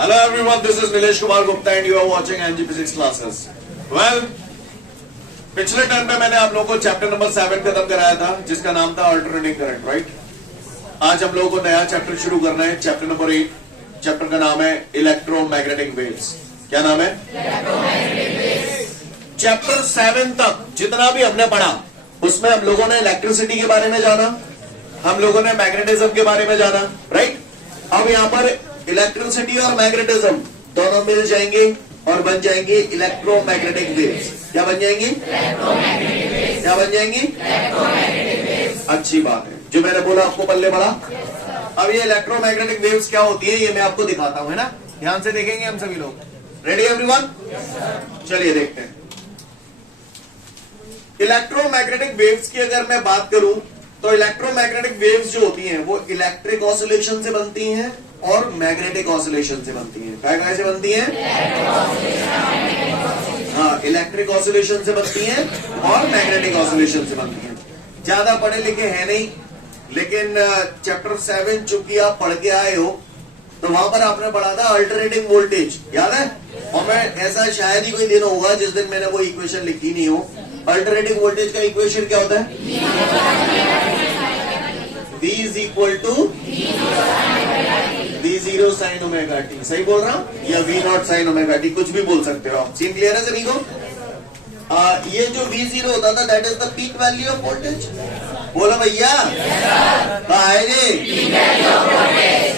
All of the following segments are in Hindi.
Hello everyone, this is Nilesh Kumar Gupta and you are watching NG Physics classes. Well, पिछले टर्म में मैंने आप लोगों को चैप्टर नंबर 7 खत्म कराया था जिसका नाम था अल्टरनेटिंग करंट, राइट? आज हम लोगों को नया चैप्टर शुरू करना है, चैप्टर नंबर 8। चैप्टर का नाम है इलेक्ट्रोमैग्नेटिक वेव्स। क्या नाम है? चैप्टर 7 तक जितना भी हमने पढ़ा उसमें हम लोगों ने इलेक्ट्रिसिटी के बारे में जाना, हम लोगों ने मैग्नेटिज्म के बारे में जाना, राइट? अब यहाँ पर इलेक्ट्रिसिटी और मैग्नेटिज्म दोनों मिल जाएंगे और बन जाएंगे इलेक्ट्रोमैग्नेटिक वेव्स। क्या बन जाएंगी? क्या बन जाएंगी? अच्छी बात है, जो मैंने बोला आपको पल्ले पड़ा। अब ये इलेक्ट्रोमैग्नेटिक वेव्स क्या होती है ये मैं आपको दिखाता हूं, है ना? ध्यान से देखेंगे हम सभी लोग। Ready everyone? चलिए देखते हैं। इलेक्ट्रोमैग्नेटिक वेव्स की अगर मैं बात करूं तो इलेक्ट्रोमैग्नेटिक वेव्स जो होती हैं वो इलेक्ट्रिक ऑसिलेशन से बनती हैं और मैग्नेटिक ऑसिलेशन से बनती हैं। क्या से बनती हैं? हाँ, इलेक्ट्रिक ऑसिलेशन से बनती हैं और मैग्नेटिक ऑसिलेशन से बनती हैं। ज्यादा पढ़े लिखे हैं नहीं, लेकिन चैप्टर 7 चूंकि आप पढ़ के आए हो तो वहां पर आपने पढ़ा था अल्टरनेटिंग वोल्टेज, याद है? और मैं ऐसा शायद ही कोई दिन होगा जिस दिन मैंने वो इक्वेशन लिखी नहीं हो। अल्टरनेटिंग वोल्टेज का इक्वेशन क्या होता है? V is equal to V0 sine omega t. सही बोल रहा हूं? या V0 साइन ओमेगा टी, कुछ भी बोल सकते हो आप। सीन क्लियर है सभी को? ये जो V0 होता था that is the peak value of voltage. बोलो भैया।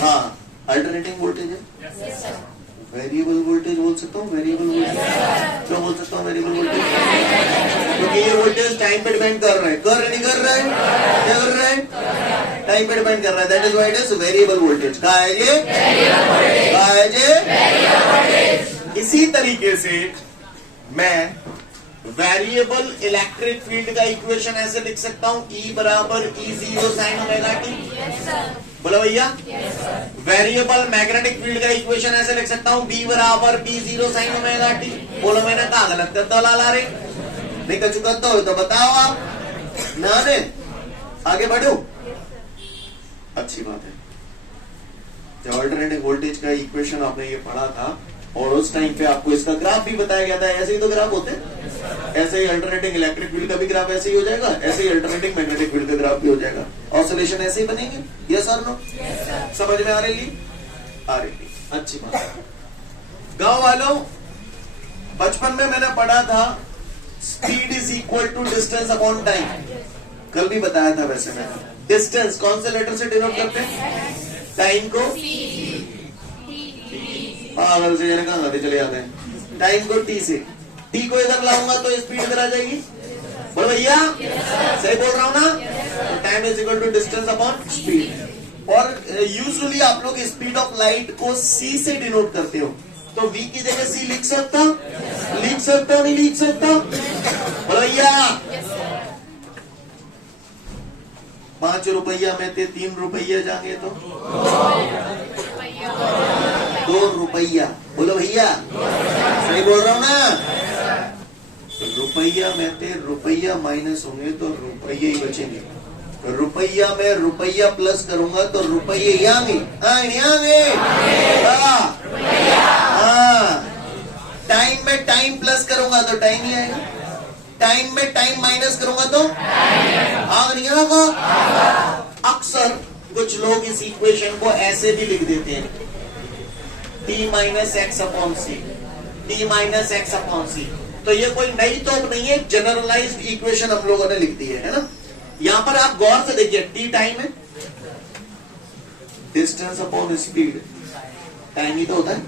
हाँ, अल्टरनेटिंग वोल्टेज है। वेरिएबल वोल्टेज बोल सकता हूँ? वेरिएबल वोल्टेज क्यों बोल सकता हूँ? वेरिएबल वोल्टेज क्योंकि ये वोल्टेज टाइम पे डिपेंड कर रहा है। नहीं कर रहा है? क्या कर रहा है? टाइम पे डिपेंड कर रहा है। That is why it is variable voltage. कहा है ये? इसी तरीके से मैं वेरिएबल इलेक्ट्रिक फील्ड का इक्वेशन ऐसे लिख सकता हूँ, E बराबर E0 साइन ओमेगा टी। बोलो भैया। वेरिएबल मैग्नेटिक फील्ड का इक्वेशन ऐसे लिख सकता हूँ, B बराबर B0 साइन ओमेगा टी। बोलो मैंने कहा गलत करता ला रहे नहीं कर चुका तो बताओ आप ना ने आगे बढ़ो। अच्छी बात है। जब अल्टरनेटिंग वोल्टेज का इक्वेशन आपने ये पढ़ा था और उस टाइम पे आपको इसका ग्राफ भी बताया गया था। ऐसे ही तो ग्राफ होते हैं। ऐसे ही अल्टरनेटिंग इलेक्ट्रिक फील्ड का भी ग्राफ ऐसे ही हो जाएगा, ऐसे ही अल्टरनेटिंग मैग्नेटिक फील्ड का ग्राफ भी हो जाएगा। ऑसिलेशन ऐसे ही बनेंगे। यस और नो? समझ में आ रही? आ रही। अच्छी बात है। गांव वालों, बचपन में मैंने पढ़ा था speed is equal to distance upon time. कल भी बताया था वैसे मैंने। डिस्टेंस कौन से लेटर से डिनोट करते हैं? टाइम को पागल से कहां आते चले जाते हैं। टाइम को टी से, टी को इधर लाऊंगा तो स्पीड इधर आ जाएगी। बोलो भैया। सही बोल रहा हूं ना? Time is equal to distance upon speed. और यूजुअली आप लोग स्पीड ऑफ लाइट को सी से डिनोट करते हो, तो V की जगह C लिख सकता? नहीं लिख सकता? बोलो भैया। 5 रुपया में थे 3 रुपया जाएंगे तो 2 रुपया। बोलो भैया। सही बोल रहा हूं ना? रुपया में थे रुपया माइनस होंगे तो रुपये ही बचेंगे। रुपया में रुपया प्लस करूंगा तो रुपये ही आएंगे। टाइम में टाइम प्लस करूंगा तो टाइम ही आएगा। टाइम में टाइम माइनस करूंगा तो आग नहीं आएगा। अक्सर कुछ लोग इस इक्वेशन को ऐसे भी लिख देते हैं, T माइनस एक्स अपॉन सी। T माइनस एक्स अपॉन सी। तो ये कोई नई तोप नहीं है, जनरलाइज्ड इक्वेशन हम लोगों ने लिख दी है ना? यहां पर आप गौर से देखिए, T टाइम है, डिस्टेंस अपॉन स्पीड टाइम ही तो होता है।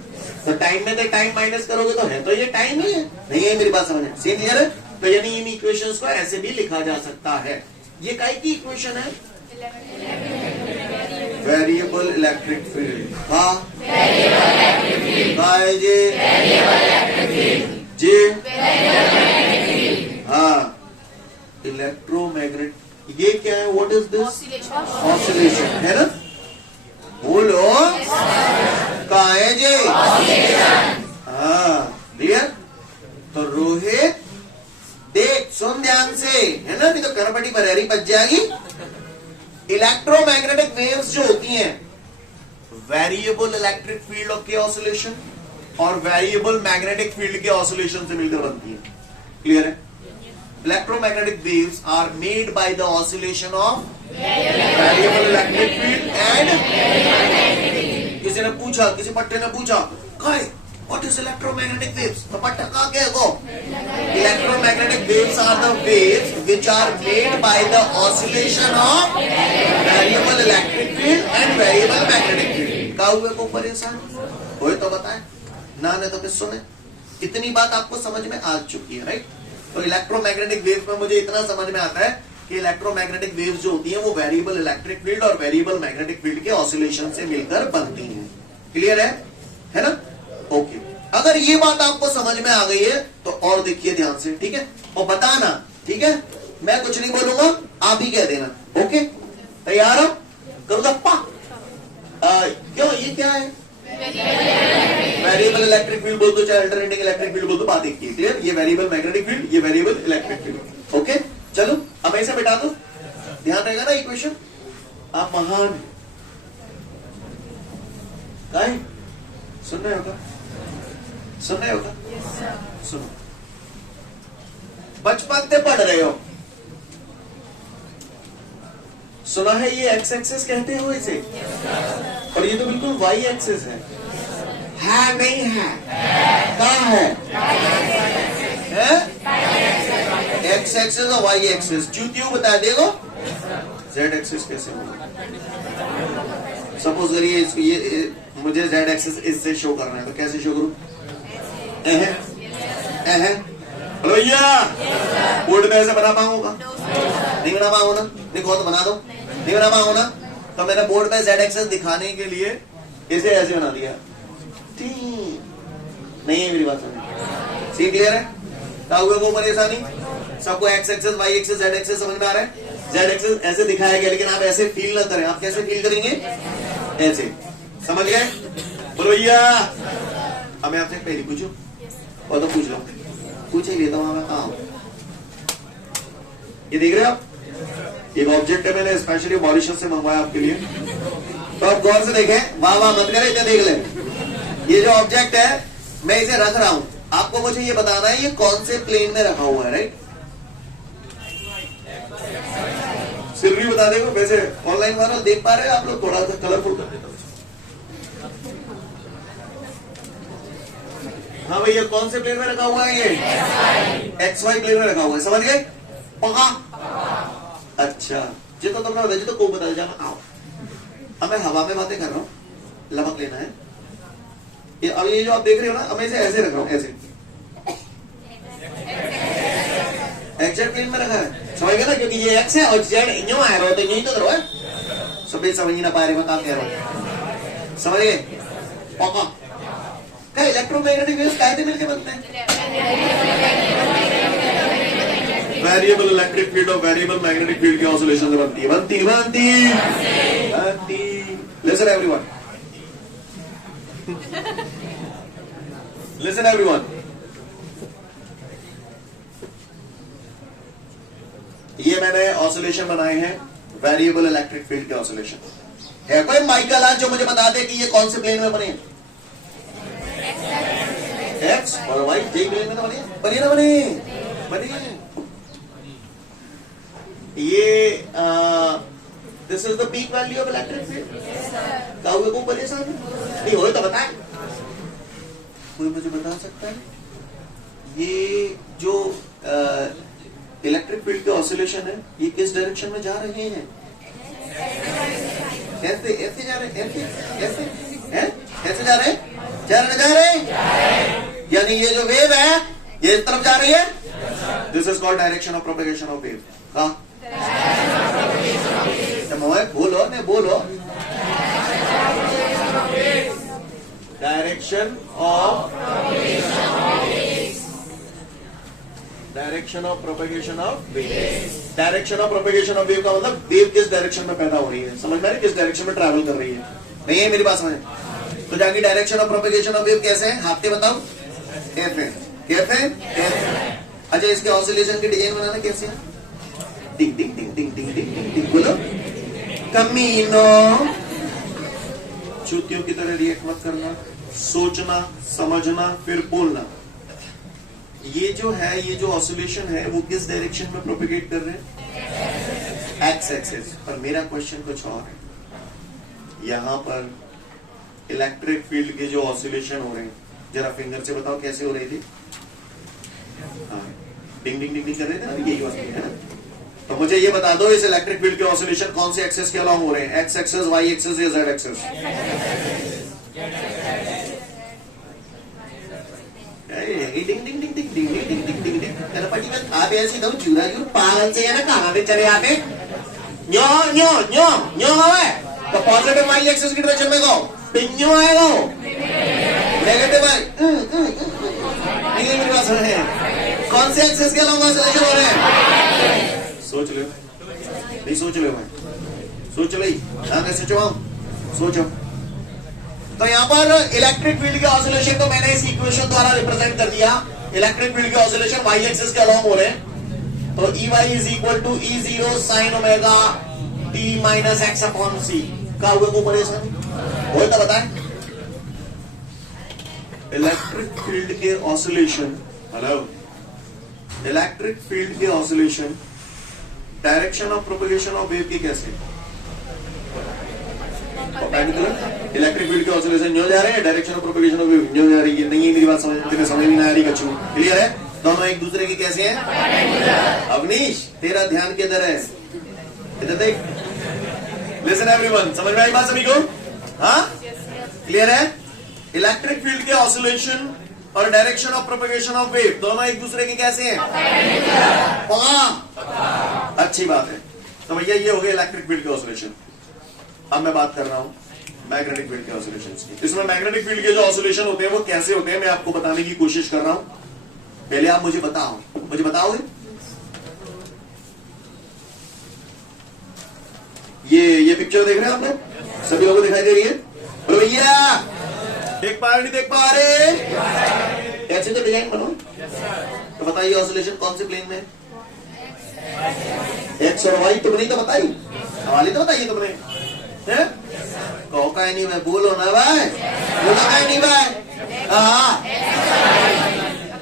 तो टाइम में तो टाइम माइनस करोगे तो है तो ये टाइम ही है। नहीं है? मेरी बात समझ में? सेम क्लियर है? तो यानी इन इक्वेशंस को ऐसे भी लिखा जा सकता है। ये काय की इक्वेशन है? Variable electric field. हाँ, जी हाँ, इलेक्ट्रोमैग्नेट। ये क्या है? What is this? ऑसिलेशन है ना? बोलो। कहा है जी? हाँ, क्लियर? तो रोहित देख सुन ध्यान से, है ना? नहीं तो करपटी बरेरी बच जाएगी। इलेक्ट्रोमैग्नेटिक वेव्स जो होती हैं वेरिएबल इलेक्ट्रिक फील्ड के ऑसिलेशन और वेरिएबल मैग्नेटिक फील्ड के ऑसिलेशन से मिलकर बनती है। क्लियर है? Electromagnetic waves are made by the oscillation of variable electric field and. किसी ने पूछा, किसी पट्टे ने पूछा, व्हाट इज इलेक्ट्रोमैग्नेटिक वेव्स? तो पट्टा कहा क्या को? Electromagnetic waves are the waves which are made by the oscillation of variable electric field and variable magnetic field. का हुए को परेशान कोई तो बताए ना, ने तो किस सुने। इतनी बात आपको समझ में आ चुकी है, राइट? तो इलेक्ट्रोमैग्नेटिक वेव्स में मुझे इतना समझ में आता है कि इलेक्ट्रोमैग्नेटिक वेव्स जो होती हैं वो वेरिएबल इलेक्ट्रिक फील्ड और वेरिएबल मैग्नेटिक फील्ड के ऑसिलेशन से मिलकर बनती हैं। क्लियर है ना? ओके। अगर ये बात आपको समझ में आ गई है तो और देखिए ध्यान से, ठीक है? और बताना, ठीक है? मैं कुछ नहीं बोलूंगा, आप ही कह देना। ओके, तैयार हो? करो दप्पा। क्यों, ये क्या है? वेरिएबल इलेक्ट्रिक फील्ड बोल दो चाहे अल्टरनेटिंग इलेक्ट्रिक फील्ड बोल दो, बात एक ही। क्लियर? ये वेरिएबल मैग्नेटिक फील्ड, ये वेरिएबल इलेक्ट्रिक फील्ड। ओके, चलो अब ऐसे बिठा दो, ध्यान रहेगा ना इक्वेशन। आप महान गाय सुन रहे होगा, सुन रहे होगा, सुनो। बचपन से पढ़ रहे हो, सुना है ये एक्स एक्सेस कहते हो इसे, और ये तो बिल्कुल वाई एक्सेस है नहीं है? कहाँ है? एक्स एक्सेस और वाई एक्सेस। क्यों बता देगो? जेड एक्सेस कैसे होगा? सपोज करिए ये मुझे जेड एक्सेस इससे शो करना है, तो कैसे शो करूं? हेलो भैया, बोर्ड में ऐसे बना पाऊंगा? नहीं बना पाऊंगा ना? देखो तो बना दो, नहीं बना पाऊंगा ना? तो मैंने बोर्ड पे जेड एक्सेस दिखाने के लिए इसे ऐसे बना दिया। नहीं है मेरी बात समझ? सी क्लियर है? हुए को परेशानी? सबको X axis Y axis Z axis समझ में आ रहा है? जेड एक्सेस ऐसे दिखाया गया, लेकिन आप ऐसे फील ना करें। आप कैसे फील करेंगे? ऐसे। समझ गए? बोलो भैया। अब मैं आपसे पहले पूछूं और तो पूछ लो, पूछ ही लेता हूं। कहा ये देख रहे हो आप? एक ऑब्जेक्ट है, मैंने स्पेशली मॉरिशस से मंगवाया आपके लिए, तो आप गौर से देखें। वाह वाह मत करें, इतना देख लें। ये जो ऑब्जेक्ट है मैं इसे रख रहा हूं, आपको मुझे ये बताना है ये कौन से प्लेन में रखा हुआ है, राइट? सिर्फ भी बता देगा। वैसे ऑनलाइन वाला देख पा रहे हैं आप लोग? थोड़ा सा कलरफुल कर देता हूं। हाँ भैया, कौन से प्लेन में रखा हुआ है? ये एक्स वाई प्लेन में रखा हुआ है। समझ गए? पक्का? अच्छा, जितना तुमने बता जी तो को बता जाना। आओ, अब मैं हवा में बातें कर रहा हूँ, लमक लेना है। ये अब ये जो आप देख रहे हो ना, अब मैं इसे ऐसे रख रहा हूँ, ऐसे एक्जेक्ट प्लेन में रखा है। समझ गए ना? क्योंकि ये एक्स है और जेड यूं आ रहा है, तो यही तो करो है। सभी समझ ना पा रहे मैं काम कह रहा हूँ। समझ गए? पक्का? क्या इलेक्ट्रोमैग्नेटिक वेव्स कैसे मिलके बनते हैं? वेरिएबल इलेक्ट्रिक फील्ड और वेरिएबल मैग्नेटिक फील्ड की ऑसिलेशन से बनती है। बनती। Listen everyone, listen everyone. ये मैंने ऑसिलेशन बनाए हैं वेरिएबल इलेक्ट्रिक फील्ड के ऑसिलेशन। है कोई माइकल आज जो मुझे बता दे कि ये कौन से प्लेन में बने? एक्स और वाई जे प्लेन में तो बने? बने ना बने? बने। ये this is the peak value of electric field. क्या हुआ? को परेशान नहीं हो तो बताए, कोई मुझे बता सकता है? ये जो इलेक्ट्रिक फील्ड के ऑसिलेशन है, ये किस डायरेक्शन में जा रहे हैं? ऐसे ऐसे जा रहे हैं, ऐसे हैं, ऐसे जा रहे हैं, जा रहे हैं। यानी ये जो वेव है ये इस तरफ जा रही है। This is called direction of propagation of wave. हाँ, बोलो ने बोलो। Direction of propagation of wave. Direction of propagation of wave का मतलब वेव किस डायरेक्शन में पैदा हो रही है, समझ में आ रही है? किस डायरेक्शन में ट्रैवल कर रही है। नहीं है मेरी बात समझ? तो जाके direction of propagation of wave कैसे है? हाथ के बताओ। कैसे? अच्छा, इसके ऑसिलेशन की डिजाइन बनाना कैसे है? टिंग टिंग टिंग टिंग टिंग टिंग टिंग टिंग बोलो। कमीनो चूतियों की तरह रिएक्ट मत करना, सोचना, समझना, फिर बोलना। ये जो है, ये जो ऑसिलेशन है वो किस डायरेक्शन में प्रोपेगेट कर रहे हैं? X axis. पर मेरा क्वेश्चन कुछ और है। यहां पर इलेक्ट्रिक फील्ड के जो ऑसिलेशन हो रहे हैं, जरा फिंगर से बताओ कैसे हो रहे थे? डिंग डिंग डिंग कर रहे थे ना, यही बात है। तो मुझे ये बता दो, इस इलेक्ट्रिक फील्ड के ऑसिलेशन कौन से एक्सेस के अलॉन्ग हो रहे हैं? एक्स एक्सेस, वाई एक्सेस या जेड एक्सेस? डिंग डिंग डिंग डिंग डिंग डिंग डिंग डिंग डिंग डिंग। गणपति में आप ऐसे दो चूरा क्यों पागल से है ना, कहां पे चले आते? न्यो न्यो न्यो न्यो है तो पॉजिटिव वाई एक्सेस की डायरेक्शन में गो, पिन्यो आएगा। नेगेटिव वाई नहीं, मेरी बात सुने, कौन से एक्सेस के अलॉन्ग ऑसिलेशन हो रहे हैं? सोच लो, नहीं सोच लो भाई, सोच लो, ध्यान से सोचो, सोचो। तो यहाँ पर इलेक्ट्रिक फील्ड के ऑसिलेशन को मैंने इस इक्वेशन द्वारा रिप्रेजेंट कर दिया। इलेक्ट्रिक फील्ड के ऑसिलेशन वाई एक्सिस के अलॉन्ग हो रहे हैं, तो E Y is equal to E zero sine omega T minus X upon C का हुए को परेशान हो तो बताए। इलेक्ट्रिक फील्ड के ऑसिलेशन, हेलो, इलेक्ट्रिक फील्ड के oscillation direction of propagation of wave की कैसे? इलेक्ट्रिक फील्ड के ऑसिलेशन न्यू जा रहे हैं, direction of propagation of wave न्यू जा रही है। नहीं है मेरी बात समझ, तेरे समझ में नहीं आ रही कछु? क्लियर है? दोनों एक दूसरे के कैसे हैं? अवनीश तेरा ध्यान किधर है? इधर देख। लिसन एवरीवन, समझ में आई बात सभी को? हाँ, क्लियर है? इलेक्ट्रिक फील्ड के ऑसिलेशन और direction of propagation of wave दोनों एक दूसरे के कैसे हैं? अच्छी बात है। तो भैया ये हो गया इलेक्ट्रिक फील्ड के ऑसिलेशन। अब मैं बात कर रहा हूं मैग्नेटिक फील्ड के ऑसिलेशन की। इसमें मैग्नेटिक फील्ड के जो ऑसिलेशन होते हैं वो कैसे होते हैं, मैं आपको बताने की कोशिश कर रहा हूं। पहले आप मुझे बताओ, मुझे बताओगे ये पिक्चर देख रहे हैं आप लोग? सभी लोगों को दिखाई दे रही है? बोलो भैया, देख पा रहे नहीं देख पा रहे? ऐसे तो डिजाइन बनो। तो बताइए ऑसिलेशन कौन से प्लेन में? एक्स और वाई। तुम नहीं तो बताई, हवाली तो बताइए तुमने। कहो का नहीं भाई, बोलो ना भाई, बोलो का नहीं भाई। हाँ,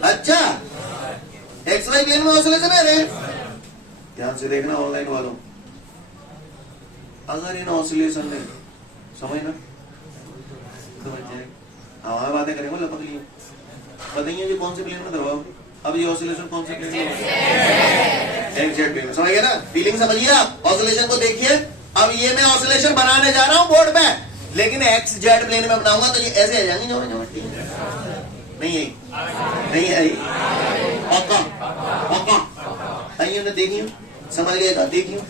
अच्छा, एक्स वाई प्लेन में ऑसिलेशन है रे। ध्यान से देखना ऑनलाइन वालों, अगर इन ऑसिलेशन में समझ ना समझ जाए, हमारी बातें करेंगे लपक लिए बताइए जी कौन से प्लेन में दबाओ। अब ये ऑसिलेशन कौन से प्लेन में? एक्स जेड प्लेन में। समझ गया ना? फीलिंग समझिए आप, ऑसिलेशन को देखिए। अब ये मैं ऑसिलेशन बनाने जा रहा हूं बोर्ड पे, लेकिन एक्स जेड प्लेन में बनाऊंगा तो ये ऐसे आ जाएंगे। नहीं आई, नहीं आई, पक्का पक्का आइए ना, देखिए समझ गए, देखिए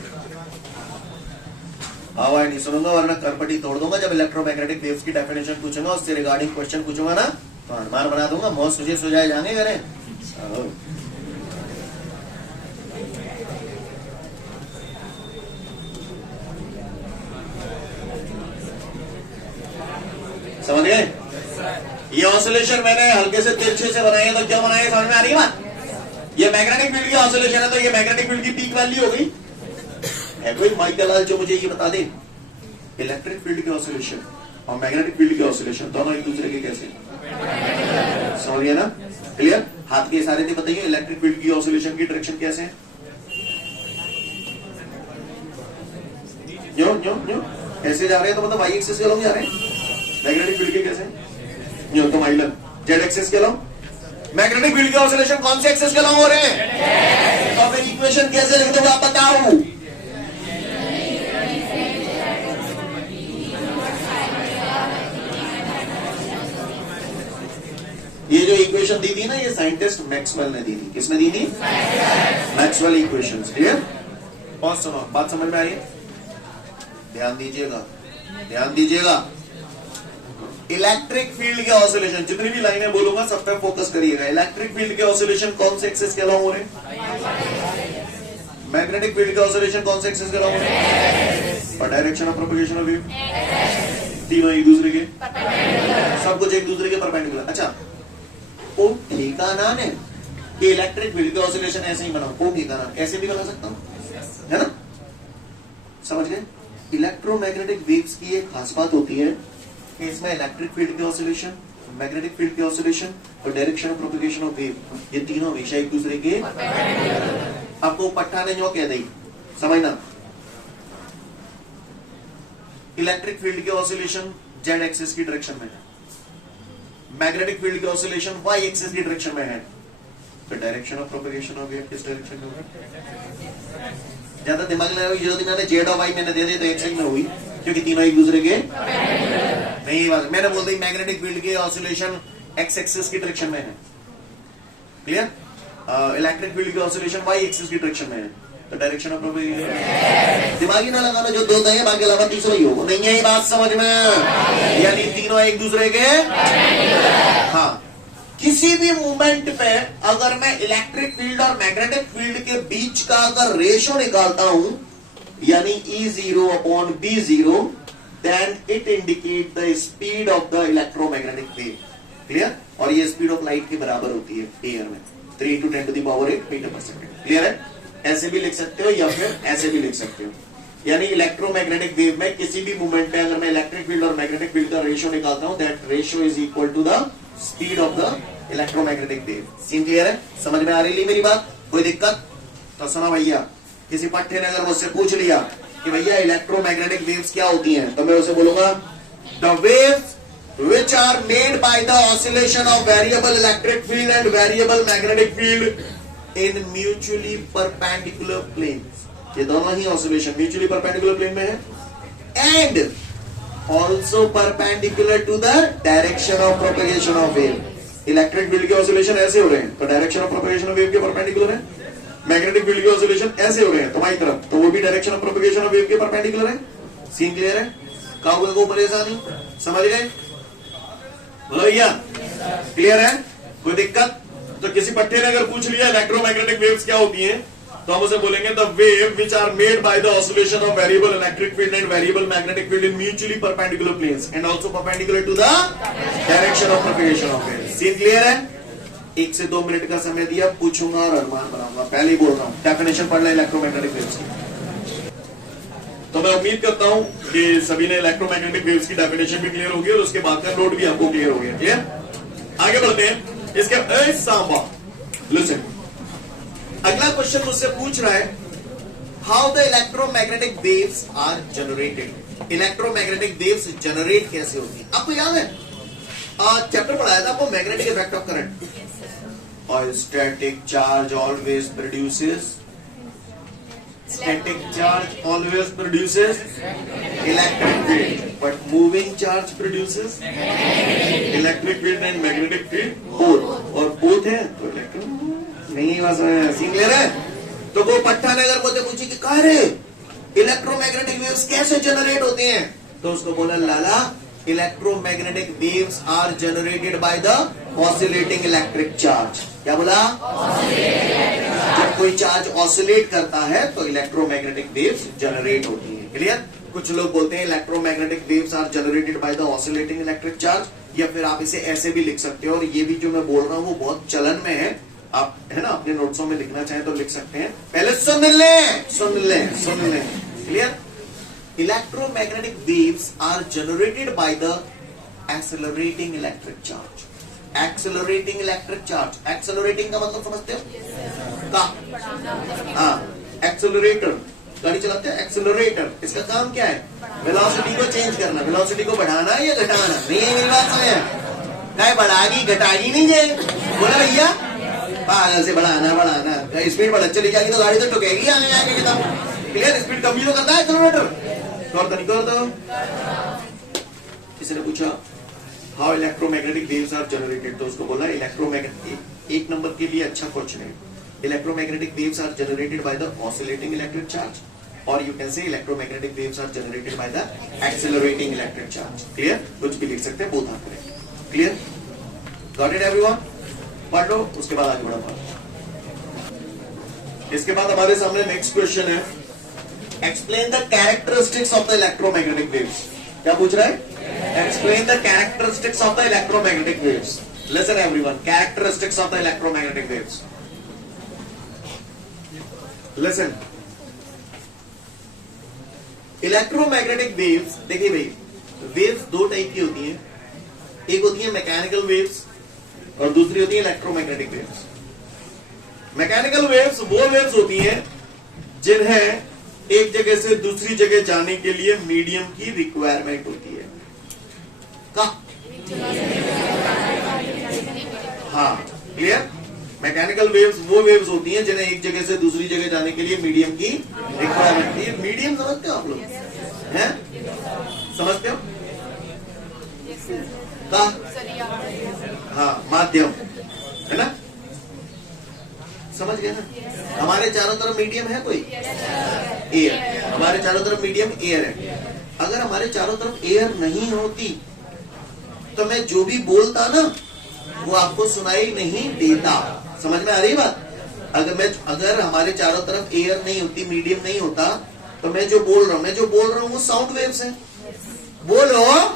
आवाज नहीं सुनूंगा वरना करपटी तोड़ दूंगा। जब इलेक्ट्रोमैग्नेटिक वेव्स की डेफिनेशन पूछूंगा, उससे रिगार्डिंग क्वेश्चन पूछूंगा ना, तो अनुमान बना दूंगा। मौत सुझाए जाएंगे करें। समझ गए? ये ऑसिलेशन मैंने हल्के से तिरछे से बनाई है, तो क्या बनाई है समझ में आ रही है बात? ये मैग्नेटिक फील्ड की ऑसिलेशन है, तो ये मैग्नेटिक फील्ड की पीक वैल्यू हो गई है। कोई माइकल लाल जो मुझे ये बता दे, इलेक्ट्रिक फील्ड के ऑसिलेशन और मैग्नेटिक फील्ड के ऑसिलेशन दोनों एक दूसरे के कैसे? समझ गया ना? क्लियर? हाथ के इशारे से बताइए इलेक्ट्रिक फील्ड की ऑसिलेशन की डायरेक्शन कैसे है? न्यो न्यो न्यो ऐसे जा रहे हैं, तो मतलब वाई एक्सिस के अलॉन्ग जा रहे हैं। मैग्नेटिक फील्ड के कैसे? न्यो तो माइलन जेड एक्सिस के अलॉन्ग। मैग्नेटिक फील्ड के ऑसिलेशन कौन से एक्सिस के अलॉन्ग हो रहे हैं? तो फिर इक्वेशन कैसे लिख दोगे आप बताओ? ये जो इक्वेशन दी थी ना, ये साइंटिस्ट मैक्सवेल ने दी थी। किसने दी थी? Maxwell equations. क्लियर? और सुनो, बात समझ में आ रही है? ध्यान दीजिएगा, ध्यान दीजिएगा। इलेक्ट्रिक फील्ड के ऑसिलेशन, जितनी भी लाइनें बोलूंगा सब पे फोकस करिएगा। इलेक्ट्रिक फील्ड के ऑसिलेशन कौन से एक्सिस के अलॉन्ग हो रहे हैं? मैग्नेटिक फील्ड के ऑसिलेशन कौन से एक्सिस के अलॉन्ग हो रहे हैं? और direction of propagation of wave तीनों एक दूसरे के, सब कुछ एक दूसरे के परपेंडिकुलर। अच्छा, ओ ठिकाना ने कि इलेक्ट्रिक फील्ड के ऑसिलेशन ऐसे ही बनाओ, ओ ठिकाना ऐसे भी बना सकता हूं, है ना? समझ गए? इलेक्ट्रोमैग्नेटिक वेव्स की एक खास बात होती है केस में इलेक्ट्रिक फील्ड के ऑसिलेशन, मैग्नेटिक फील्ड के ऑसिलेशन और direction of propagation of wave, ये तीनों हमेशा एक दूसरे के आपको पट्टा ने जो कह दी समझना। इलेक्ट्रिक फील्ड के ऑसिलेशन जेड एक्सिस की डायरेक्शन में है, मैग्नेटिक फील्ड के ऑसिलेशन वाई एक्सिस की डायरेक्शन में है, तो direction of propagation of wave किस डायरेक्शन में होगा? ज्यादा दिमाग लगाओ, जो मैंने जेड और वाई मैंने दे दी तो एक साइड में हुई, क्योंकि तीनों एक दूसरे के नहीं। मैंने बोल दी मैग्नेटिक फील्ड के ऑसिलेशन एक्स एक्सिस की डायरेक्शन में है, क्लियर? इलेक्ट्रिक फील्ड के ऑसिलेशन वाई एक्सिस की डायरेक्शन में है, तो डायरेक्शन ऑफ प्रोपगेशन दिमाग ही ना लगाना, जो दो है बाकी अलावा तीसरा ही हो, नहीं है ये बात समझ में? यानी तीनों एक दूसरे के हाँ। किसी भी मूवमेंट पे अगर मैं इलेक्ट्रिक फील्ड और मैग्नेटिक फील्ड के बीच का अगर रेशो निकालता हूं, यानी E0 upon B0, then it indicate the speed of the electromagnetic wave, clear? और ये स्पीड ऑफ लाइट के बराबर होती है एयर में 3 × 10⁸ मीटर पर सेकेंड, क्लियर है? ऐसे भी लिख सकते हो या फिर ऐसे भी लिख सकते हो, यानी इलेक्ट्रोमैग्नेटिक वेव में किसी भी मूवमेंट पे अगर मैं इलेक्ट्रिक फील्ड और मैग्नेटिक फील्ड का रेशियो निकालता हूं, that ratio is equal to the speed of the electromagnetic wave. Scene clear है? समझ में आ रही मेरी बात? कोई दिक्कत? तो सुना भैया, किसी पट्टे ने अगर मुझसे पूछ लिया कि भैया इलेक्ट्रोमैग्नेटिक वेव्स क्या होती हैं, तो मैं उसे बोलूंगा the waves which are made by the oscillation of variable electric field and variable magnetic field in mutually perpendicular planes। ये दोनों ही ऑसिलेशन म्यूचुअली परपेंडिकुलर प्लेन में है and also perpendicular to the direction of propagation of wave. Electric field के ऑसिलेशन ऐसे हो रहे हैं तो direction of propagation of wave के परपेंडिकुलर है, मैग्नेटिक फील्ड के ऑसिलेशन ऐसे हो रहे हैं तुम्हारी तरफ, तो वो भी direction of propagation of wave के परपेंडिकुलर है। सीन क्लियर है? काउंटर को परेशानी समझ गए? बोलो भैया क्लियर है? कोई दिक्कत? तो किसी पट्टे ने अगर पूछ लिया इलेक्ट्रोमैग्नेटिक वेव्स क्या होती हैं, तो हम उसे बोलेंगे the wave which are made by the oscillation of variable electric field and variable magnetic field in mutually perpendicular planes and also perpendicular to the direction of propagation of wave. Scene clear है? 1 से 2 मिनट का समय दिया, पूछूंगा और अनुमान बनाऊंगा। पहले ही बोल रहा हूं डेफिनेशन पढ़ ले इलेक्ट्रोमैग्नेटिक वेव्स की। तो मैं उम्मीद करता हूं कि सभी ने इलेक्ट्रोमैग्नेटिक वेव्स की डेफिनेशन भी क्लियर होगी और उसके बाद का नोट भी आपको क्लियर हो गया। क्लियर? आगे बढ़ते हैं। इसके सांबा लिसन, अगला क्वेश्चन मुझसे पूछ रहा है how the electromagnetic waves are generated. Electromagnetic waves generate कैसे होती है? आपको याद है चैप्टर पढ़ाया था आपको मैग्नेटिक इफेक्ट ऑफ करंट। और static charge always produces static charge always produces electric field, but moving charge produces electric field and magnetic field both, और both है तो इलेक्ट्रॉन नहीं। बस सीन क्लियर है? तो वो पट्टा ने अगर मुझे पूछी कि कह रहे इलेक्ट्रोमैग्नेटिक वेव्स कैसे जनरेट होते हैं, तो उसको बोला लाला electromagnetic waves are generated by the oscillating electric charge. क्या बोला? जब कोई चार्ज ऑसिलेट करता है तो इलेक्ट्रोमैग्नेटिक वेव्स जनरेट होती है। क्लियर? कुछ लोग बोलते हैं electromagnetic waves are generated by the oscillating electric charge, या फिर आप इसे ऐसे भी लिख सकते हो, और ये भी जो मैं बोल रहा हूं वो बहुत चलन में है, आप है ना अपने नोट्सों में लिखना चाहें तो लिख सकते हैं। पहले सुन ले। Clear? Electromagnetic waves are generated by the accelerating electric charge. Accelerating electric charge, accelerating का मतलब समझते हो? हाँ, एक्सेलरेटर गाड़ी चलाते हैं, एक्सेलरेटर इसका काम क्या है? वेलोसिटी को चेंज करना, वेलोसिटी को बढ़ाना या घटाना। नहीं है मेरी बात समझ? क्या बढ़ागी घटागी नहीं जाए? बोला भैया पागल से बढ़ाना स्पीड बढ़ चली जाएगी तो गाड़ी तो ठुकेगी आगे आगे एकदम। क्लियर? स्पीड कम भी तो करता है एक्सेलरेटर। नहीं करता। किसी ने पूछा how electromagnetic waves are generated, तो उसको बोला इलेक्ट्रोमैग्नेटिक, 1 नंबर के लिए अच्छा क्वेश्चन है। Electromagnetic waves are generated by the oscillating electric charge, और you can say electromagnetic waves are generated by the accelerating electric charge. Clear? कुछ भी लिख सकते हैं, both are correct. Clear? Got it everyone? पढ़ लो, उसके बाद आगे बढ़ा। इसके बाद हमारे सामने नेक्स्ट क्वेश्चन है, explain the characteristics of the electromagnetic waves. क्या पूछ रहा है? Explain the characteristics of the electromagnetic waves. Listen everyone, characteristics of the electromagnetic waves. Listen. Electromagnetic waves, देखिए भाई, वेव्स दो टाइप की होती हैं, एक होती है मैकेनिकल वेव्स और दूसरी होती है इलेक्ट्रोमैग्नेटिक वेव्स। मैकेनिकल वेव्स वो वेव्स होती हैं जिन्हें एक जगह से दूसरी जगह जाने के लिए मीडियम की रिक्वायरमेंट होती है। का हाँ, क्लियर। मैकेनिकल वेव्स वो वेव्स होती हैं जिन्हें एक जगह से दूसरी जगह जाने के लिए मीडियम की रिक्वायरमेंट होती है। मीडियम समझते हो आप लोग? हैं? समझते हो? का हाँ, माध्यम है ना, समझ गए ना। हमारे चारों तरफ मीडियम है कोई? एयर। हमारे चारों तरफ मीडियम एयर है। अगर हमारे चारों तरफ एयर नहीं होती तो मैं जो भी बोलता ना वो आपको सुनाई नहीं देता। समझ में आ रही बात? अगर हमारे चारों तरफ एयर नहीं होती, मीडियम नहीं होता, तो मैं जो बोल रहा हूँ वो साउंड वेव्स है। बोलो हाँ,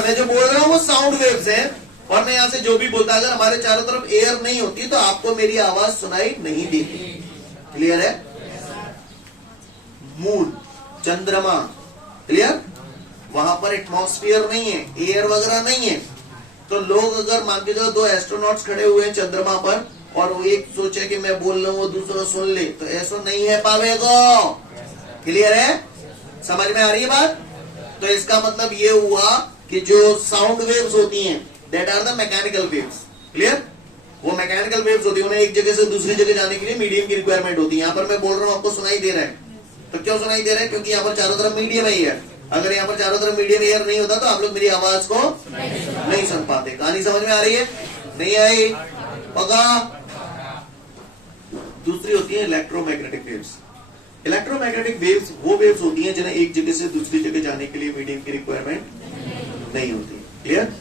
मैं जो बोल रहा हूँ वो साउंड वेव्स है। और मैं यहाँ से जो भी बोलता, अगर हमारे चारों तरफ एयर नहीं होती तो आपको मेरी आवाज सुनाई नहीं देती। क्लियर है? मून, चंद्रमा, क्लियर, वहां पर एटमॉस्फेयर नहीं है, एयर वगैरह नहीं है। तो लोग अगर मान के जाओ दो एस्ट्रोनॉट्स खड़े हुए हैं चंद्रमा पर और वो एक सोचे कि मैं बोल रहा हूँ वो दूसरा सुन ले, तो ऐसा नहीं है पावेगो। क्लियर है? समझ में आ रही है बात? तो इसका मतलब ये हुआ कि जो साउंड वेव्स होती हैं that are the mechanical waves. Clear? वो मैकेनिकल वेव्स होती है, उन्हें एक जगह से दूसरी जगह जाने के लिए मीडियम की रिक्वायरमेंट होती है। यहाँ पर मैं बोल रहा हूँ आपको सुनाई दे रहा है, तो क्यों सुनाई दे रहा है? क्योंकि यहाँ पर चारों तरफ मीडियम है एयर। अगर यहाँ पर चारों तरफ मीडियम एयर नहीं होता तो आप लोग मेरी आवाज को नहीं सुन पाते। कहानी समझ में आ रही है? नहीं आई? पका। दूसरी होती है इलेक्ट्रोमैग्नेटिक वेव्स। इलेक्ट्रोमैग्नेटिक वेव्स वो वेव्स होती हैं जिन्हें एक जगह से दूसरी जगह जाने के लिए मीडियम की रिक्वायरमेंट नहीं होती। क्लियर?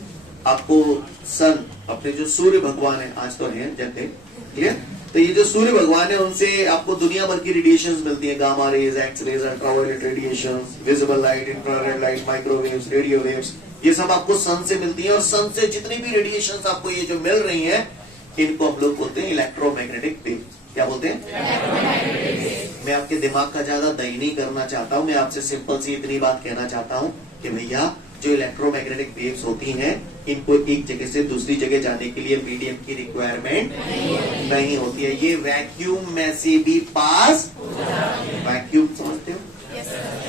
आपको सन, अपने जो सूर्य भगवान है, आज तो हैं जगह, क्लियर, तो ये जो सूर्य भगवान है उनसे आपको दुनिया भर की रेडिएशंस मिलती है। Gamma rays, X rays, ultraviolet radiations, visible light, infrared light, microwaves, radio waves, ये सब आपको सन से मिलती है। और सन से जितनी भी रेडिएशंस आपको ये जो मिल रही हैं, इनको हम लोग बोलते हैं इलेक्ट्रोमैग्नेटिक वेव। क्या बोलते हैं? मैं आपके दिमाग का ज्यादा दही नहीं करना चाहता हूं, मैं आपसे सिंपल सी इतनी बात कहना चाहता हूं कि भैया जो इलेक्ट्रोमैग्नेटिक वेव्स होती हैं, इनको एक जगह से दूसरी जगह जाने के लिए मीडियम की रिक्वायरमेंट नहीं होती है। ये वैक्यूम में से भी पास, वैक्यूम समझते हो?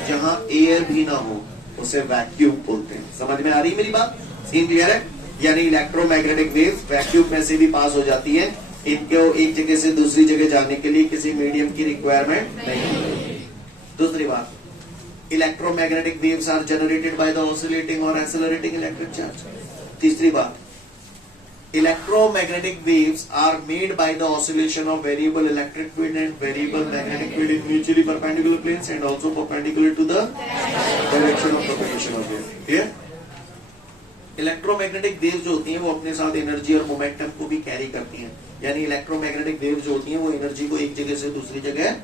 जहां एयर भी ना हो उसे वैक्यूम बोलते हैं। समझ में आ रही मेरी बात? सीन क्लियर है? यानी इलेक्ट्रोमैग्नेटिक वेव्स वैक्यूम में से भी पास हो जाती है, इनको एक जगह से दूसरी जगह जाने के लिए किसी मीडियम की रिक्वायरमेंट नहीं। दूसरी बात, electromagnetic waves are generated by the oscillating और एक्सेलरेटिंग इलेक्ट्रिक चार्ज। तीसरी बात, electromagnetic waves are made by the oscillation of variable electric field and variable magnetic field in mutually perpendicular planes and also perpendicular to the direction of propagation of wave. Clear? Electromagnetic waves जो होती हैं वो अपने साथ एनर्जी और मोमेंटम को भी कैरी करती हैं। यानी इलेक्ट्रोमैग्नेटिक वेव्स जो होती हैं वो एनर्जी को एक जगह से दूसरी जगह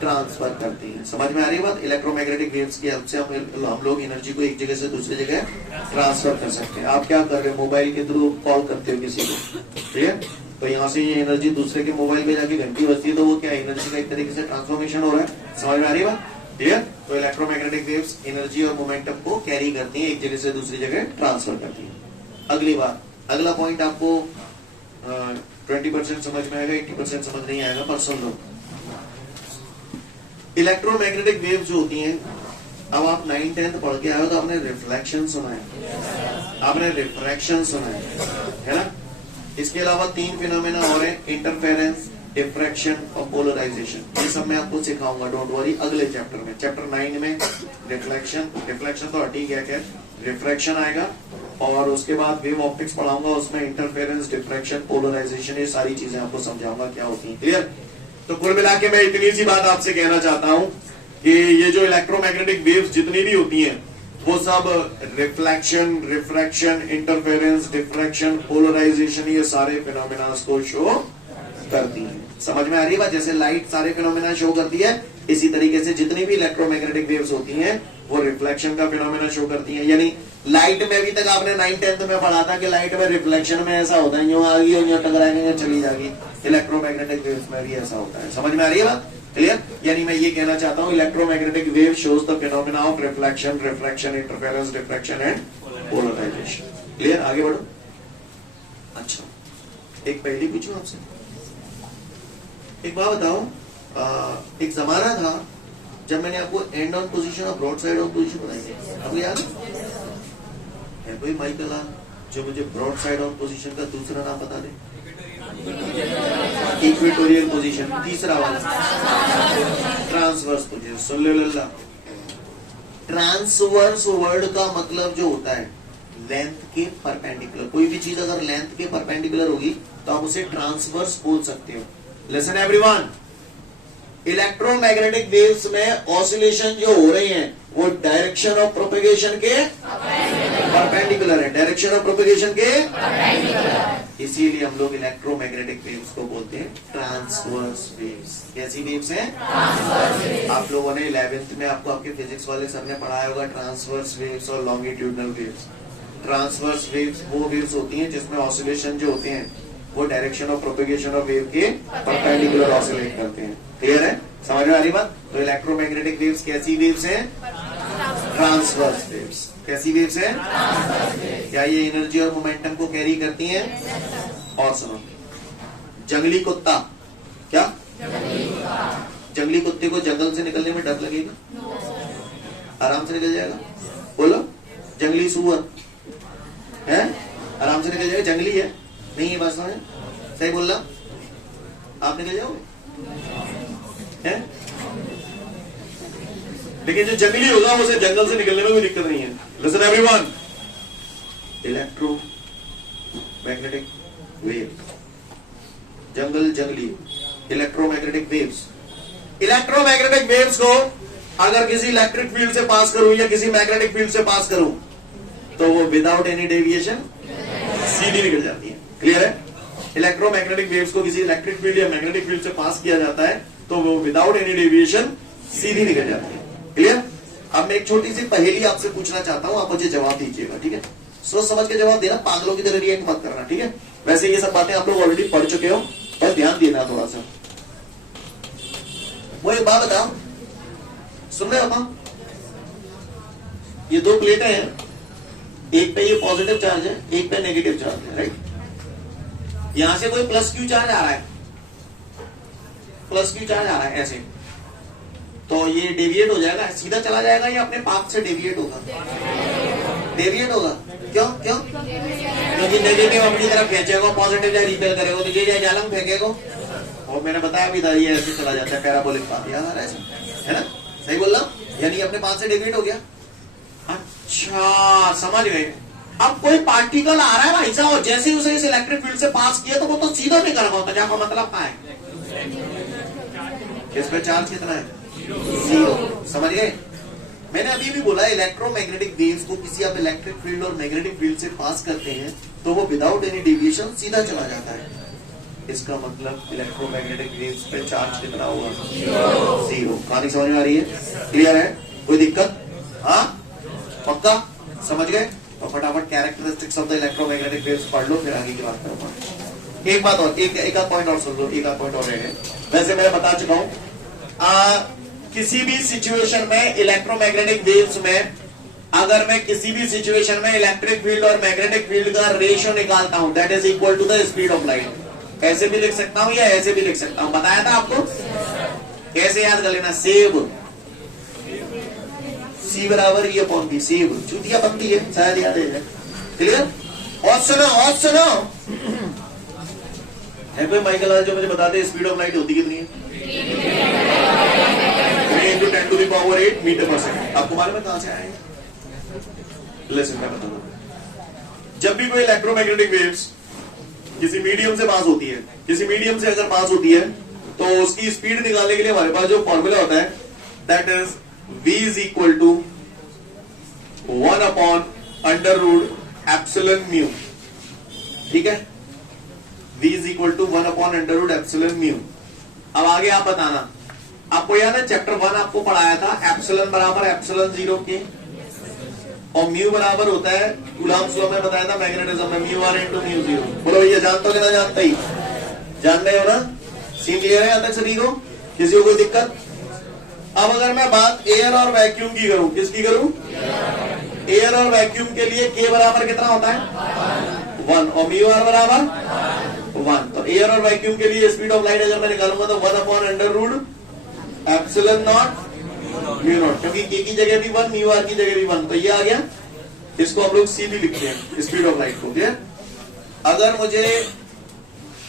ट्रांसफर करती हैं। समझ में आ रही है बात? इलेक्ट्रोमैग्नेटिक वेव्स की हेल्प से हम लोग एनर्जी को एक जगह से दूसरी जगह ट्रांसफर कर सकते हैं। आप क्या कर रहे हो? मोबाइल के थ्रू कॉल करते हो किसी को, ठीक है? तो यहाँ से ये एनर्जी दूसरे के मोबाइल पे जाके घंटी बजती है, तो वो क्या एनर्जी का एक तरीके से ट्रांसफॉर्मेशन हो रहा है। समझ में आ रही है बात? क्लियर? तो इलेक्ट्रोमैग्नेटिक वेव्स एनर्जी और मोमेंटम को कैरी करती हैं, एक जगह से दूसरी जगह ट्रांसफर करती हैं। अगली बात, अगला पॉइंट आपको 20% समझ में आएगा, 80% समझ नहीं आएगा, पर सुन लो। इलेक्ट्रोमैग्नेटिक वेव्स जो होती हैं, अब आप 9th-10th पढ़ के आए हो तो आपने रिफ्लेक्शन सुना है, आपने रिफ्रैक्शन सुना है ना? इसके अलावा 3 फिनोमेना और हैं, इंटरफेरेंस, डिफ्रैक्शन और पोलराइजेशन। ये सब मैं आपको सिखाऊंगा, डोंट वरी, अगले चैप्टर में। चैप्टर 9 में रिफ्लेक्शन तो हटी गया, क्या रिफ्रैक्शन आएगा, और उसके बाद वेव ऑप्टिक्स पढ़ाऊंगा, उसमें इंटरफेरेंस, डिफ्रैक्शन, पोलराइजेशन, ये सारी चीजें आपको समझाऊंगा क्या होती है। क्लियर? तो कुल मिला के मैं इतनी सी बात आपसे कहना चाहता हूं कि ये जो इलेक्ट्रोमैग्नेटिक वेव्स जितनी भी होती हैं वो सब reflection, refraction, interference, diffraction, polarisation, ये सारे फिनोमेना को शो करती है। समझ में आ रही है बात? जैसे लाइट सारे फिनोमेना शो करती है, इसी तरीके से जितनी भी इलेक्ट्रोमैग्नेटिक वेव्स होती हैं वो रिफ्लेक्शन का फिनोमेना शो करती हैं। यानी लाइट में अभी तक आपने 9th-10th में पढ़ा था कि लाइट में रिफ्लेक्शन में ऐसा होता है, यूं आ गई और यूं टकराएंगे चली जाएगी। इलेक्ट्रोमैग्नेटिक वेव्स में भी ऐसा होता है। समझ में आ रही है बात? क्लियर? यानी मैं ये कहना चाहता हूं electromagnetic wave shows the phenomena of reflection, refraction, interference, diffraction and polarisation. Clear? आगे बढ़ो। अच्छा, एक पहली पूछूं आपसे, एक बात बताओ, एक जमाना था जब मैंने आपको एंड ऑन पोजीशन और ब्रॉड साइड ऑन पोजीशन बताई थी, आपको याद है? कोई माइकल जो मुझे ब्रॉड साइड ऑन पोजीशन का दूसरा नाम बता दे? Equatorial position. तीसरा वाला ट्रांसवर्स पोजीशन। सुन ले लल्ला, ट्रांसवर्स वर्ड का मतलब जो होता है लेंथ के परपेंडिकुलर। कोई भी चीज अगर लेंथ के परपेंडिकुलर होगी तो आप उसे ट्रांसवर्स बोल सकते हो। लिसन एवरीवन, इलेक्ट्रोमैग्नेटिक वेव्स में ऑसिलेशन जो हो रही हैं वो डायरेक्शन ऑफ प्रोपेगेशन के परपेंडिकुलर है। डायरेक्शन ऑफ प्रोपेगेशन के, इसीलिए हम लोग इलेक्ट्रोमैग्नेटिक वेव्स को बोलते हैं ट्रांसवर्स वेव्स। कैसी वेव्स हैं? आप लोगों ने 11th में आपको आपके फिजिक्स वाले सर ने पढ़ाया होगा ट्रांसवर्स वेव्स और लॉन्गिट्यूडनल वेव्स। ट्रांसवर्स वेव्स वो वेव्स होती हैं जिसमें ऑसिलेशन जो होते हैं वो direction of propagation of wave के परपेंडिकुलर ऑसिलेट करते हैं। क्लियर है? समझ में आ रही बात? तो इलेक्ट्रोमैग्नेटिक वेव्स कैसी वेव्स हैं? Transverse waves. कैसी वेव्स हैं? क्या ये एनर्जी और मोमेंटम को कैरी करती हैं? और सुनो, जंगली कुत्ता, क्या जंगली कुत्ते को जंगल से निकलने में डर लगेगा? आराम से निकल जाएगा। बोलो, जंगली सुअर है, आराम से निकल जाएगा। जंगली है नहीं, ये बात समझ? सही बोल रहा? आप निकल जाओगे है? लेकिन जो जंगली होगा उसे जंगल से निकलने में कोई दिक्कत नहीं है। Listen everyone, electromagnetic wave, जंगल जंगली, इलेक्ट्रोमैग्नेटिक वेव्स। इलेक्ट्रोमैग्नेटिक वेव्स को अगर किसी इलेक्ट्रिक फील्ड से पास करूं या किसी मैग्नेटिक फील्ड से पास करूं तो वो विदाउट एनी डेविएशन सीधी निकल जाती है। क्लियर है? इलेक्ट्रोमैग्नेटिक वेव्स को किसी इलेक्ट्रिक फील्ड या मैग्नेटिक फील्ड से पास किया जाता है तो वो विदाउट एनी डेविएशन सीधी निकल जाती है। क्लियर? अब मैं एक छोटी सी पहेली आपसे पूछना चाहता हूं, आप मुझे जवाब दीजिएगा, ठीक है? सोच समझ के जवाब देना, पागलों की तरह रिएक्ट मत करना, ठीक है? वैसे ये सब बातें आप लोग ऑलरेडी पढ़ चुके हो, पर ध्यान देना थोड़ा सा। वो एक बात बताओ, सुन रहे हो? ये दो प्लेटें हैं, एक पे ये पॉजिटिव चार्ज है, एक पे नेगेटिव चार्ज है, राइट? यहां से कोई प्लस क्यू चार्ज आ रहा है, प्लस क्यू चार्ज आ रहा है ऐसे, तो ये डेविएट हो जाएगा, सीधा चला जाएगा या अपने पाथ से डेविएट होगा? डेविएट होगा। क्यों? क्यों? क्योंकि नेगेटिव अपनी तरफ खींचेगा, पॉजिटिव या रिपेल करेगा तो ये जालम फेंकेगा। और मैंने बताया भी था ये ऐसे चला जाता है, पैराबोलिक पाथ, याद आ रहा है ना? सही बोल रहा? यानी अपने पाथ से डेविएट हो गया। अच्छा, समझ गए? अब कोई पार्टिकल आ रहा है भाई साहब और जैसे ही उसे इस इलेक्ट्रिक फील्ड से पास किया तो वो तो सीधा निकल रहा होता, जाकर मतलब क्या है? इस पे चार्ज कितना है? 0। समझ गए? मैंने अभी भी बोला इलेक्ट्रोमैग्नेटिक वेव्स को किसी आप इलेक्ट्रिक फील्ड और मैग्नेटिक फील्ड से पास करते हैं तो वो विदाउट एनी डेविएशन सीधा चला जाता है। इसका मतलब इलेक्ट्रोमैग्नेटिक वेव्स पे चार्ज कितना होगा? 0। कहानी समझ में आ रही है? क्लियर है? कोई दिक्कत? हाँ, पक्का? समझ गए? तो फटाफट characteristics of the electromagnetic waves पढ़ लो, फिर आगे की बात करूंगा। एक बात और, एक आध पॉइंट और सुन लो, एक आध पॉइंट और है। वैसे मैं बता चुका हूं, किसी भी सिचुएशन में इलेक्ट्रोमैग्नेटिक वेव्स में अगर मैं किसी भी सिचुएशन में इलेक्ट्रिक फील्ड और मैग्नेटिक फील्ड का रेशियो निकालता हूं that is equal to the speed of light. ऐसे भी लिख सकता हूं या ऐसे भी लिख सकता हूं, बताया था आपको। कैसे याद कर लेना? सेब, सी बराबर ई अपॉन बी, सेब चूतिया बनती है, शायद याद है। क्लियर? और सुनो, और सुनो, है कोई माइकल जो मुझे बता दे स्पीड ऑफ लाइट होती कितनी है? 3 × 10⁸ मीटर/सेकंड। आपको मालूम है कहां से आएगा? लेसन मैं बता दूं, जब भी कोई इलेक्ट्रोमैग्नेटिक वेव्स किसी मीडियम से पास होती है, किसी मीडियम से अगर पास होती है तो उसकी स्पीड निकालने के लिए हमारे पास जो फॉर्मूला होता है that is v is equal to 1/√μ। ठीक है? v is equal to 1/√μ। अब आगे आप बताना, आपको याद है चैप्टर 1 आपको पढ़ाया था एप्सिलॉन बराबर एप्सिलॉन 0 के, और म्यू बराबर होता है कूलॉम्स लॉ में बताया था मैग्नेटिज्म में μr × μ0। बोलो भैया जानते हो कि ना जानते ही? जान रहे हो ना? सीन क्लियर है यहां तक सभी को? किसी को कोई दिक्कत? अब अगर मैं बात एयर और वैक्यूम की करूं, किसकी करूं? एयर और वैक्यूम के लिए के बराबर कितना होता है? 1 और म्यू आर बराबर 1। तो एयर और वैक्यूम के लिए स्पीड ऑफ लाइट अगर मैं निकालूंगा तो 1/√ε0 म्यू नॉट, क्योंकि के की जगह भी 1, म्यू आर की जगह भी 1, तो ये आ गया। इसको हम लोग सी भी लिखते हैं स्पीड ऑफ लाइट को। क्लियर? अगर मुझे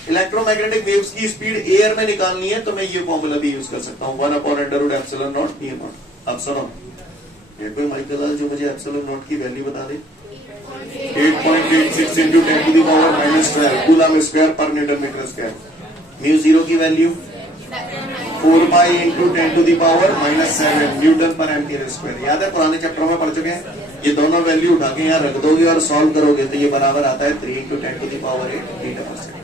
इलेक्ट्रोमैग्नेटिक वेव्स की स्पीड एयर में निकालनी है तो मैं ये फॉर्मूला भी यूज कर सकता हूँ, 1/√ε0 म्यू नॉट। अब सुनो, ये कोई माइकल जो मुझे एप्सिलॉन नॉट की वैल्यू बता दे। 8.86 into 10 to the power -12 coulomb square पर newton metre square. Mu zero की value 4 pi into 10 to the power -7 newton पर एम्पियर स्क्वायर। याद है, पुराने चैप्टर में पढ़ चुके हैं। ये दोनों वैल्यू उठा के यहाँ रख दोगे और सॉल्व करोगे तो ये बराबर आता है 3 into 10 to the power 8 metre पर सेकंड।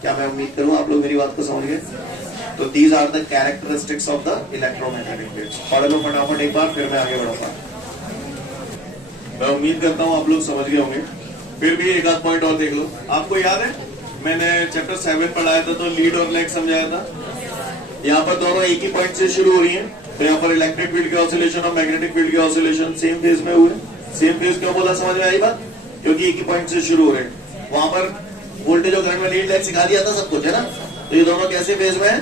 क्या मैं उम्मीद करूँ आप लोग मेरी बात को समझ गए? तो these are the characteristics of the electromagnetic waves. पढ़ लो फटाफट एक बार, फिर मैं आगे बढ़ूंगा। मैं उम्मीद करता हूँ आप लोग समझ गए होंगे। फिर भी एक आध पॉइंट और देख लो। आपको याद है मैंने चैप्टर 7 पढ़ाया था तो लीड और लैग समझाया था। यहाँ पर दोनों एक ही पॉइंट से शुरू हो रही है। तो यहाँ पर इलेक्ट्रिक फील्ड के ऑसिलेशन और मैग्नेटिक फील्ड के ऑसिलेशन सेम फेज में हुए। सेम फेज क्यों बोला, समझ में आई बात? क्योंकि एक ही पॉइंट से शुरू हो रहे हैं। वहां पर वोल्टेज और करंट में लीड लैग सिखा दिया था सब कुछ, है ना? तो ये दोनों कैसे फेज में है?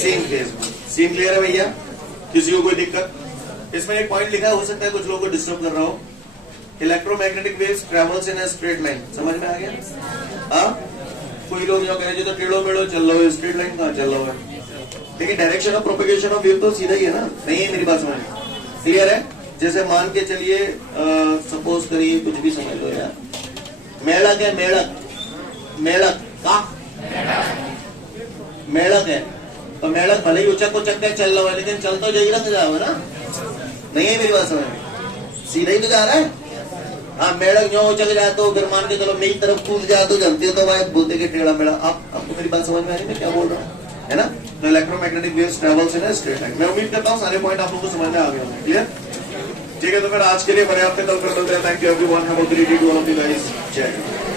सेम फेज में। सेम क्लियर है भैया? किसी को कोई दिक्कत? इसमें एक पॉइंट लिखा है, हो सकता है कुछ लोगों को डिस्टर्ब कर रहा हो। Electromagnetic waves travels in a straight line. समझ में आ गया? हाँ, कोई लोग जो कहे तो टेढ़ो मेढ़ो चल रहा है, स्ट्रेट लाइन कहाँ चल रहा है? लेकिन direction of propagation of wave तो सीधा ही है ना? नहीं है मेरी बात समझ क्लियर है? जैसे मान के चलिए, सपोज करिए, कुछ भी समझ लो यार, मेढक है, मेढक, मेढक का मेढक है, तो मेढक भले ही उचक उचक के चल रहा है लेकिन चल तो जही रख जाओगे ना? नहीं है मेरी बात समझ में? सीधा ही तो जा रहा है। हाँ, मेढक जो उचक जाए तो फिर मान के चलो मेरी तरफ कूद जाए तो जलती है, तो भाई बोलते कि टेढ़ा मेढ़ा। आपको मेरी बात समझ में आ रही है मैं क्या बोल रहा हूँ, है ना? तो electromagnetic waves travels in a straight line. मैं उम्मीद करता हूँ सारे पॉइंट आप लोगों को समझ में आ गए होंगे। क्लियर? ठीक है, तो फिर आज के लिए पर्याप्त है। कल कर लेते हैं। Thank you everyone, have a great day to all of you guys. जय हिंद।